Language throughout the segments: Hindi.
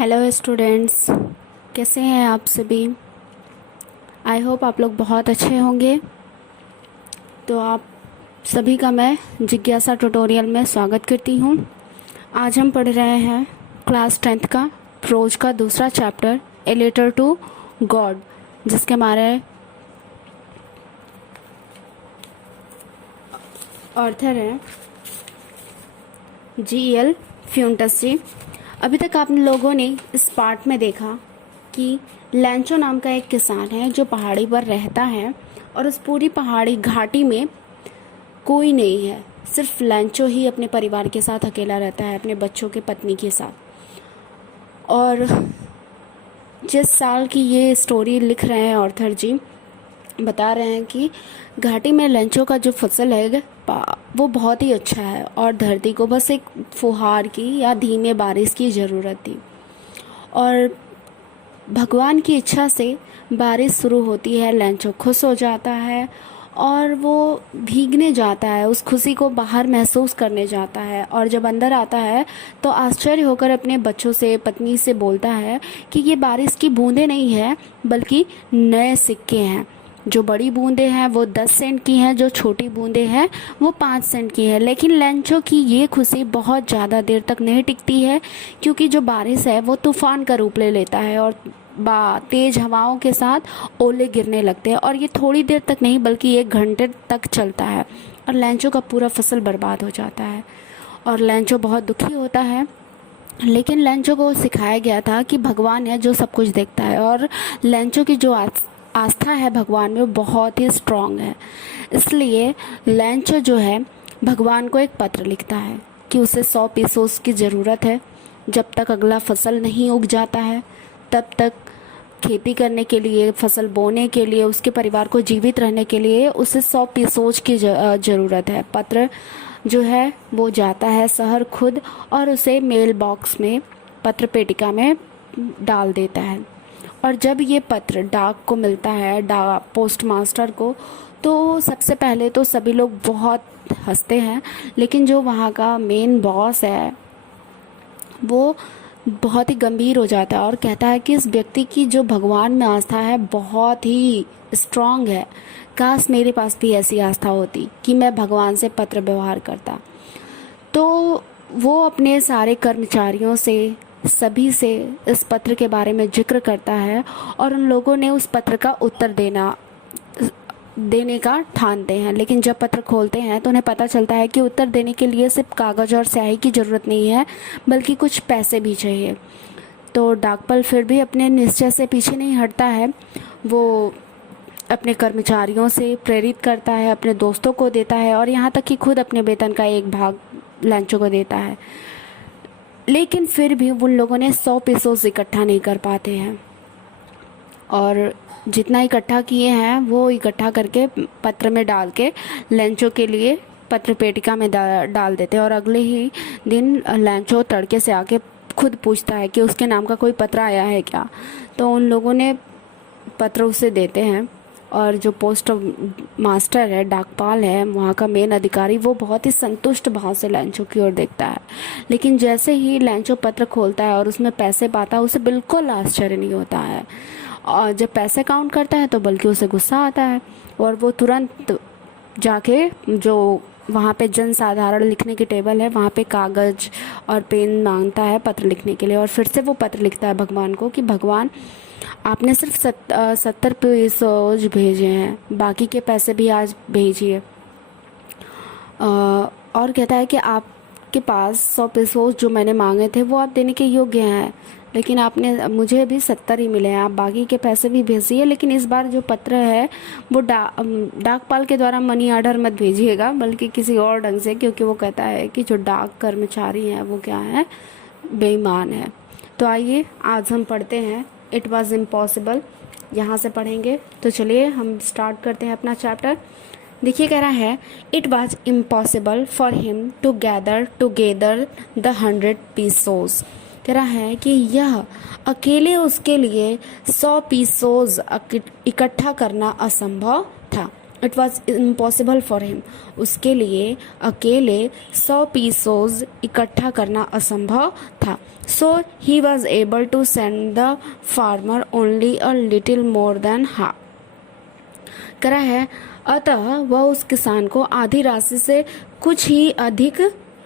हेलो स्टूडेंट्स, कैसे हैं आप सभी। आई होप आप लोग बहुत अच्छे होंगे। तो आप सभी का मैं जिज्ञासा ट्यूटोरियल में स्वागत करती हूँ। आज हम पढ़ रहे हैं क्लास 10th का प्रोज का दूसरा chapter a letter to God, जिसके हमारे ऑर्थर हैं G.L. फ्यूंटस जी। अभी तक आप लोगों ने इस पार्ट में देखा कि लैंचो नाम का एक किसान है जो पहाड़ी पर रहता है और उस पूरी पहाड़ी घाटी में कोई नहीं है, सिर्फ लैंचो ही अपने परिवार के साथ अकेला रहता है, अपने बच्चों के पत्नी के साथ। और जिस साल की ये स्टोरी लिख रहे हैं ऑर्थर जी, बता रहे हैं कि घाटी में लैंचो का जो फसल है वो बहुत ही अच्छा है और धरती को बस एक फुहार की या धीमे बारिश की ज़रूरत थी। और भगवान की इच्छा से बारिश शुरू होती है, लैंचो खुश हो जाता है और वो भीगने जाता है, उस खुशी को बाहर महसूस करने जाता है। और जब अंदर आता है तो आश्चर्य होकर अपने बच्चों से, पत्नी से बोलता है कि ये बारिश की बूंदें नहीं है बल्कि नए सिक्के हैं। जो बड़ी बूंदें हैं वो 10 सेंट की हैं, जो छोटी बूंदें हैं वो 5 सेंट की है। लेकिन लैंचो की ये खुशी बहुत ज़्यादा देर तक नहीं टिकती है, क्योंकि जो बारिश है वो तूफान का रूप ले लेता है और तेज हवाओं के साथ ओले गिरने लगते हैं। और ये थोड़ी देर तक नहीं बल्कि 1 घंटे तक चलता है और लैंचो का पूरा फसल बर्बाद हो जाता है और लैंचो बहुत दुखी होता है। लेकिन लैंचो को सिखाया गया था कि भगवान है जो सब कुछ देखता है और लैंचो की जो आस्था है भगवान में वो बहुत ही स्ट्रांग है। इसलिए लैंचो जो है भगवान को एक पत्र लिखता है कि उसे 100 पीसोस की ज़रूरत है। जब तक अगला फसल नहीं उग जाता है तब तक खेती करने के लिए, फसल बोने के लिए, उसके परिवार को जीवित रहने के लिए उसे 100 पीसोस की ज़रूरत है। पत्र जो है वो जाता है शहर खुद और उसे मेल बॉक्स में, पत्र पेटिका में डाल देता है। और जब ये पत्र डाक को मिलता है, पोस्ट मास्टर को, तो सबसे पहले तो सभी लोग बहुत हंसते हैं। लेकिन जो वहाँ का मेन बॉस है वो बहुत ही गंभीर हो जाता है और कहता है कि इस व्यक्ति की जो भगवान में आस्था है बहुत ही स्ट्रांग है। काश मेरे पास भी ऐसी आस्था होती कि मैं भगवान से पत्र व्यवहार करता। तो वो अपने सारे कर्मचारियों से, सभी से इस पत्र के बारे में जिक्र करता है और उन लोगों ने उस पत्र का उत्तर देने का ठानते हैं। लेकिन जब पत्र खोलते हैं तो उन्हें पता चलता है कि उत्तर देने के लिए सिर्फ कागज़ और स्याही की ज़रूरत नहीं है बल्कि कुछ पैसे भी चाहिए। तो डाकपाल फिर भी अपने निश्चय से पीछे नहीं हटता है। वो अपने कर्मचारियों से प्रेरित करता है, अपने दोस्तों को देता है और यहाँ तक कि खुद अपने वेतन का एक भाग लैंचो को देता है। लेकिन फिर भी उन लोगों ने 100 पीसोस इकट्ठा नहीं कर पाते हैं और जितना इकट्ठा किए हैं वो इकट्ठा करके पत्र में डाल के लैंचो के लिए पत्र पेटिका में डाल देते हैं। और अगले ही दिन लैंचो तड़के से आके खुद पूछता है कि उसके नाम का कोई पत्र आया है क्या। तो उन लोगों ने पत्र उसे देते हैं और जो पोस्ट मास्टर है, डाकपाल है, वहाँ का मेन अधिकारी, वो बहुत ही संतुष्ट भाव से लैंचो की ओर देखता है। लेकिन जैसे ही लैंचो पत्र खोलता है और उसमें पैसे पाता है, उसे बिल्कुल आश्चर्य नहीं होता है। और जब पैसे काउंट करता है तो बल्कि उसे गुस्सा आता है और वो तुरंत जाके जो वहाँ पे जन साधारण लिखने की टेबल है वहाँ पे कागज़ और पेन मांगता है पत्र लिखने के लिए। और फिर से वो पत्र लिखता है भगवान को कि भगवान, आपने सिर्फ 70 पीसोस भेजे हैं, बाकी के पैसे भी आज भेजिए। और कहता है कि आपके पास 100 पीसोस जो मैंने मांगे थे वो आप देने के योग्य हैं, लेकिन आपने मुझे भी 70 ही मिले हैं, आप बाकी के पैसे भी भेजिए। लेकिन इस बार जो पत्र है वो डाकपाल के द्वारा मनी ऑर्डर मत भेजिएगा बल्कि किसी और ढंग से, क्योंकि वो कहता है कि जो डाक कर्मचारी हैं वो क्या है, बेईमान है। तो आइए आज हम पढ़ते हैं इट वॉज इम्पॉसिबल, यहाँ से पढ़ेंगे। तो चलिए हम स्टार्ट करते हैं अपना चैप्टर। देखिए कह रहा है it was impossible for him to gather together the 100 pesos. कह रहा है कि यह अकेले उसके लिए 100 पीसोस इकट्ठा करना असंभव था। It was impossible for him, उसके लिए अकेले 100 पीसोज इकट्ठा करना असंभव था. So he was able to send the farmer only a little more than half. करा है अतः वह उस किसान को आधी राशि से कुछ ही अधिक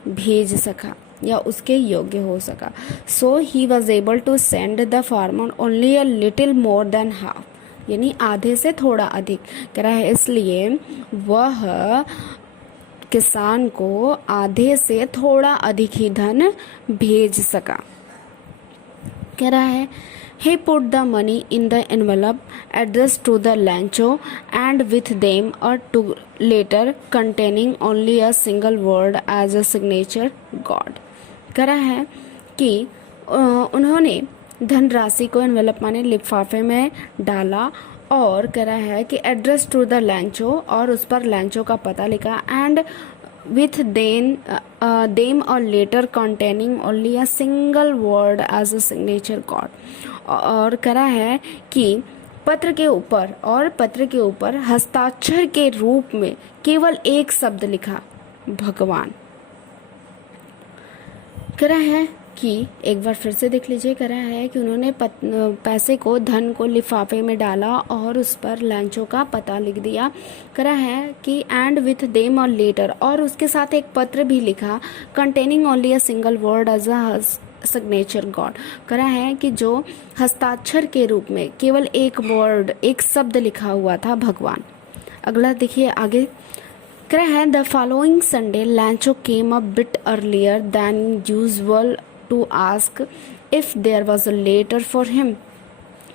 भेज सका या उसके योग्य हो सका. So he was able to send the farmer only a little more than half, यानी आधे से थोड़ा अधिक. कह रहा है इसलिए वह किसान को आधे से थोड़ा अधिक ही धन भेज सका. कह रहा है he put the money in the envelope addressed to the Lancho and with them a letter containing only a single word as a signature God. कह रहा है कि उन्होंने धनराशि को एनवेलप माने लिफाफे में डाला और कह रहा है कि एड्रेस टू द लैंचो और उस पर लैंचो का पता लिखा and with them a letter containing only a single word as a signature God. और करा है कि पत्र के ऊपर हस्ताक्षर के रूप में केवल एक शब्द लिखा, भगवान. करा है कि एक बार फिर से देख लीजिए. करा है कि उन्होंने पैसे को, धन को लिफाफे में डाला और उस पर लैंचो का पता लिख दिया. करा है कि एंड विथ देम और लेटर, और उसके साथ एक पत्र भी लिखा, containing only a single word as a signature God. करा है कि जो हस्ताक्षर के रूप में केवल एक वर्ड, एक शब्द लिखा हुआ था, भगवान. अगला देखिए आगे. करा है the following Sunday लैंचो came a bit earlier than usual to ask if there was a letter for him.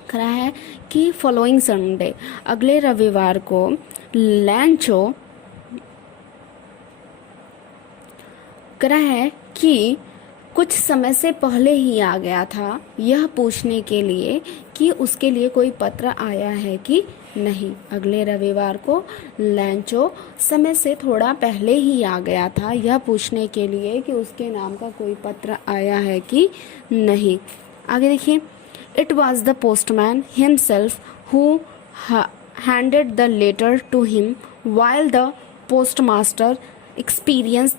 करा है कि फॉलोइंग संडे, अगले रविवार को लैंचो करा है कि कुछ समय से पहले ही आ गया था यह पूछने के लिए कि उसके लिए कोई पत्र आया है कि नहीं. अगले रविवार को लैंचो समय से थोड़ा पहले ही आ गया था यह पूछने के लिए कि उसके नाम का कोई पत्र आया है कि नहीं. आगे देखिए. It was the postman himself who handed the letter to him while the postmaster experience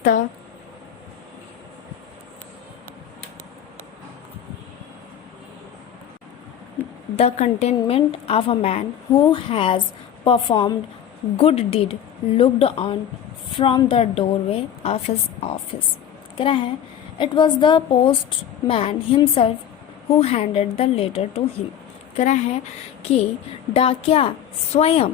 the contentment of a man who has performed good deed looked on from the doorway of his office. कह रहा है it was the postman himself who handed the letter to him. कह रहा है कि डाकिया स्वयं,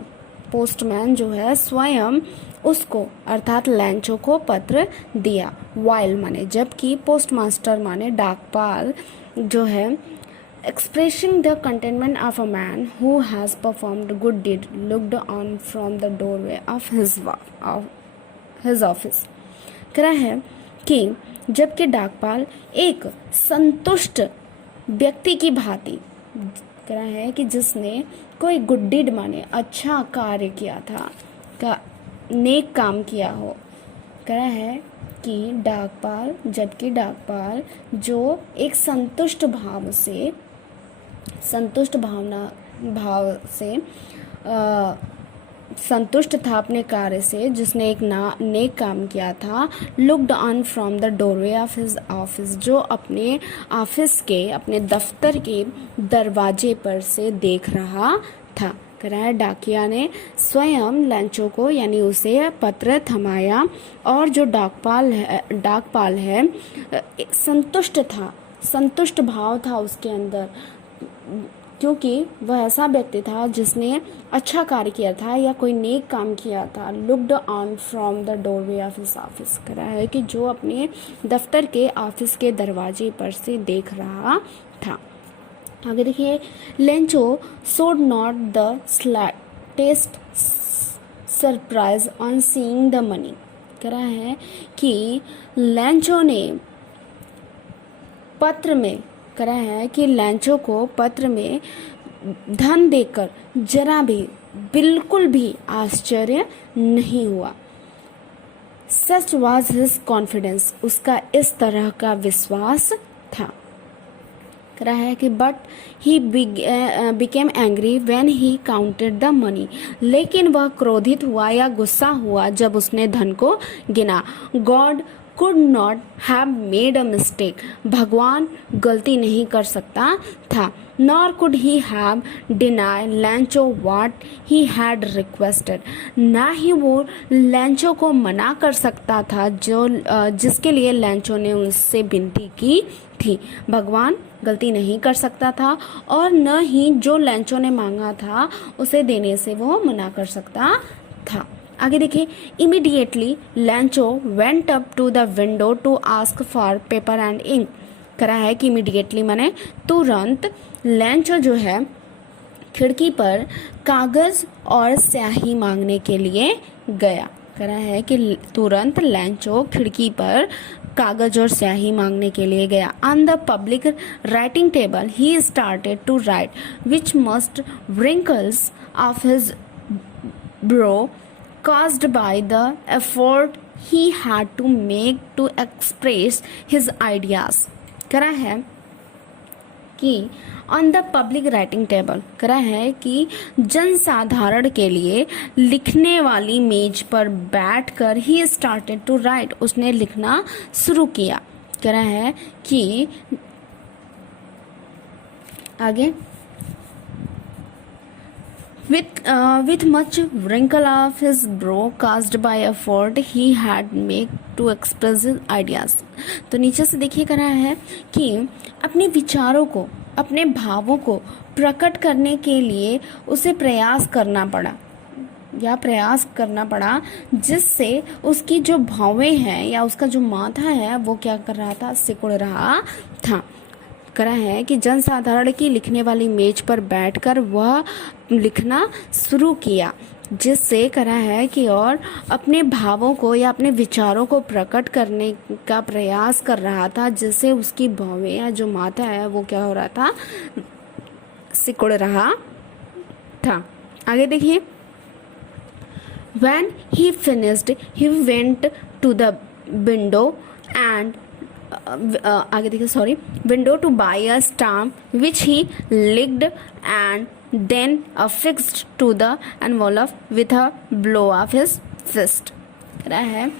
पोस्टमैन जो है स्वयं उसको अर्थात लैंचो को पत्र दिया. वाइल माने जबकि, पोस्टमास्टर माने डाकपाल जो है. Expressing the contentment of a man who has performed good deed looked on from the doorway of his office. करा है कि जबकि डाकपाल एक संतुष्ट व्यक्ति की भांति, करा है कि जिसने कोई गुड डीड माने अच्छा कार्य किया था, का नेक काम किया हो. करा है कि डाकपाल, जबकि डाकपाल जो एक संतुष्ट भाव से संतुष्ट था अपने कार्य से, जिसने एक नेक काम किया था. Looked on from the doorway of his office, जो अपने ऑफिस के, अपने दफ्तर के दरवाजे पर से देख रहा था. करा है डाकिया ने स्वयं लैंचो को यानी उसे पत्र थमाया और जो डाकपाल है संतुष्ट था, संतुष्ट भाव था उसके अंदर, क्योंकि वह ऐसा व्यक्ति था जिसने अच्छा कार्य किया था या कोई नेक काम किया था. Looked on from the doorway of his office. करा है कि जो अपने दफ्तर के ऑफिस के दरवाजे पर से देख रहा था. आगे देखिए. Lencho showed not the slightest surprise on seeing the money. करा है कि लेंचो ने पत्र में, करा है कि लैंचो को पत्र में धन देकर जरा भी, बिल्कुल भी आश्चर्य नहीं हुआ. सच वॉज हिज कॉन्फिडेंस, उसका इस तरह का विश्वास था. कह रहा है कि but he became angry when he counted the money, लेकिन वह क्रोधित हुआ या गुस्सा हुआ जब उसने धन को गिना। God could not have made a mistake, भगवान गलती नहीं कर सकता था। nor could he have denied Lancho what he had requested, ना ही वो लैंचो को मना कर सकता था जो जिसके लिए लैंचो ने उससे विनती की थी। भगवान गलती नहीं कर सकता था और न ही जो लैंचो ने मांगा था उसे देने से वो मना कर सकता था। आगे देखिए, immediately Lencho went up to the window to ask for paper and ink. करा है कि इमीडिएटली माने तुरंत लैंचो जो है खिड़की पर कागज और स्याही मांगने के लिए गया। करा है कि तुरंत लैंचो खिड़की पर कागज और स्याही मांगने के लिए गया। On the public writing table he started to write which must wrinkles of his brow caused by the effort he had to make to express his ideas। करा है कि on the public writing table, करा है कि जनसाधारण के लिए लिखने वाली मेज पर बैठकर ही स्टार्टेड टू राइट, उसने लिखना शुरू किया। करा है कि आगे with much wrinkle of his brow caused by effort he had made to express his ideas। तो नीचे से देखिए करा है कि अपने विचारों को, अपने भावों को प्रकट करने के लिए उसे प्रयास करना पड़ा जिससे उसकी जो भावें हैं या उसका जो माथा है वो क्या कर रहा था, सिकुड़ रहा था। करा है कि जनसाधारण की लिखने वाली मेज पर बैठकर वह लिखना शुरू किया, जिससे करा है कि और अपने भावों को या अपने विचारों को प्रकट करने का प्रयास कर रहा था, जिससे उसकी भावें या जो माथा है वो क्या हो रहा था, सिकुड़ रहा था। आगे देखिए, when he finished he went to the window and आगे देखिए window to buy a stamp which he licked and then affixed to the envelope with a blow of his fist। कह रहा है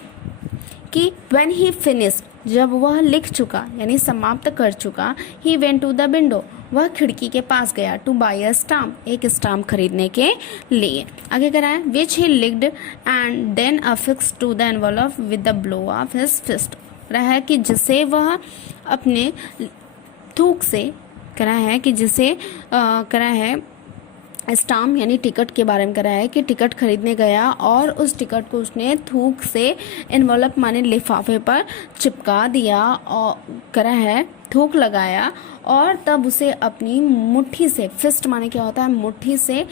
कि when he finished, जब वह लिख चुका यानी समाप्त कर चुका, he went to the window, वह खिड़की के पास गया, to buy a stamp, एक स्टाम्प खरीदने के लिए। आगे कह रहा है which he licked and then affixed to the envelope with the blow of his fist। रहा है कि जिसे वह अपने थूक से, करा है कि जिसे करा है स्टाम्प यानी टिकट के बारे में करा है कि टिकट खरीदने गया और उस टिकट को उसने थूक से एनवलप माने लिफाफे पर चिपका दिया और करा है थूक लगाया और तब उसे अपनी मुट्ठी से, फिस्ट माने क्या होता है, मुट्ठी से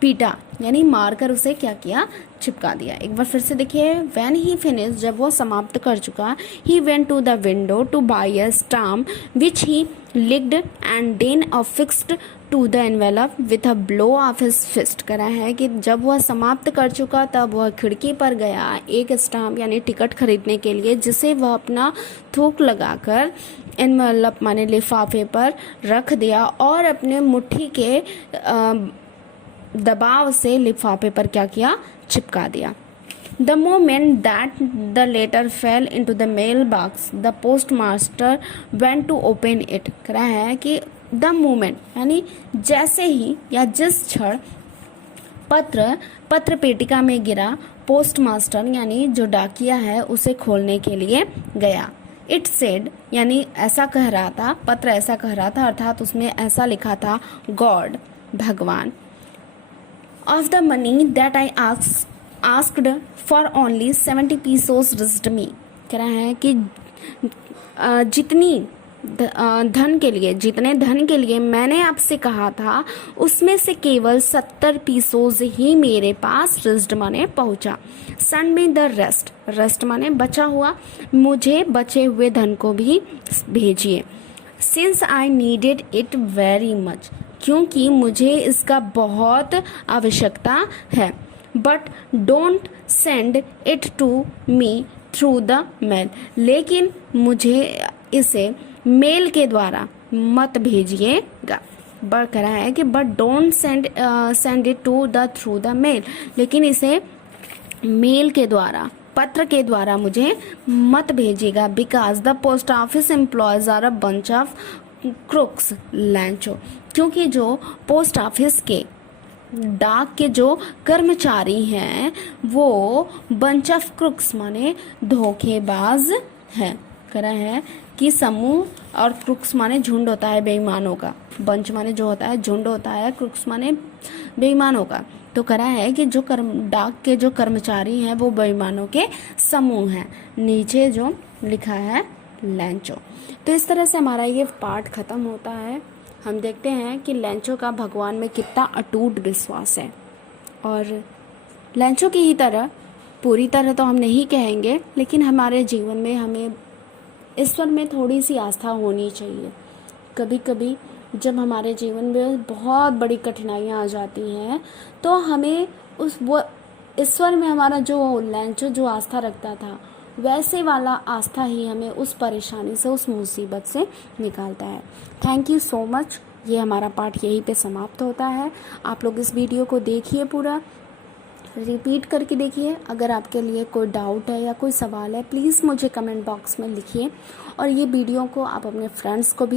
पीटा यानी मारकर उसे क्या किया, चिपका दिया। एक बार फिर से देखिए, व्हेन ही फिनिश, जब वो समाप्त कर चुका, he went to the window to buy a stamp which he licked and then affixed to the envelope with a blow of his fist. करा है कि जब वह समाप्त कर चुका तब वह खिड़की पर गया एक स्टाम्प यानी टिकट खरीदने के लिए, जिसे वह अपना थूक लगाकर एनवेलप माने लिफाफे पर रख दिया और अपने मुट्ठी के दबाव से लिफाफे पर क्या किया, चिपका दिया। The moment that the letter fell into the mailbox, the postmaster went to open it। कह रहा है कि the moment यानी जैसे ही या जिस क्षण पत्र पेटिका में गिरा, पोस्टमास्टर यानी जो डाकिया है उसे खोलने के लिए गया। इट सेड यानी ऐसा कह रहा था, पत्र ऐसा कह रहा था, अर्थात उसमें ऐसा लिखा था, गॉड भगवान, of the money that I asked for only 70 pesos reached me। कह रहा है कि जितने धन के लिए मैंने आपसे कहा था उसमें से केवल 70 पीसोज ही मेरे पास रिज्ड माने पहुंचा। सेंड मी द रेस्ट माने बचा हुआ, मुझे बचे हुए धन को भी भेजिए। Since I needed it very much, क्योंकि मुझे इसका बहुत आवश्यकता है। But don't send it to me through the mail, लेकिन मुझे इसे मेल के द्वारा मत भेजिएगा। बट करा है कि but don't send it to the through the mail, लेकिन इसे मेल के द्वारा, पत्र के द्वारा मुझे मत भेजिएगा। Because the post office employees are a bunch of crooks Lencho, क्योंकि जो पोस्ट ऑफिस के, डाक के जो कर्मचारी हैं वो बंच ऑफ क्रुक्स माने धोखेबाज है। करा है कि समूह, और क्रुक्स माने झुंड होता है बेईमानों का, बंच माने जो होता है झुंड होता है, क्रुक्स माने बेईमानों का। तो करा है कि जो डाक के जो कर्मचारी हैं वो बेईमानों के समूह हैं, नीचे जो लिखा है लैंचो। तो इस तरह से हमारा ये पाठ खत्म होता है। हम देखते हैं कि लैंचो का भगवान में कितना अटूट विश्वास है। और लैंचो की ही तरह, पूरी तरह तो हम नहीं कहेंगे, लेकिन हमारे जीवन में हमें ईश्वर में थोड़ी सी आस्था होनी चाहिए। कभी कभी जब हमारे जीवन में बहुत बड़ी कठिनाइयाँ आ जाती हैं तो हमें वो ईश्वर में हमारा जो लैंचो जो आस्था रखता था, वैसे वाला आस्था ही हमें उस परेशानी से, उस मुसीबत से निकालता है। Thank you so much. ये हमारा पाठ यहीं पे समाप्त होता है। आप लोग इस वीडियो को देखिए, पूरा रिपीट करके देखिए। अगर आपके लिए कोई डाउट है या कोई सवाल है, प्लीज़ मुझे कमेंट बॉक्स में लिखिए। और ये वीडियो को आप अपने फ्रेंड्स को भी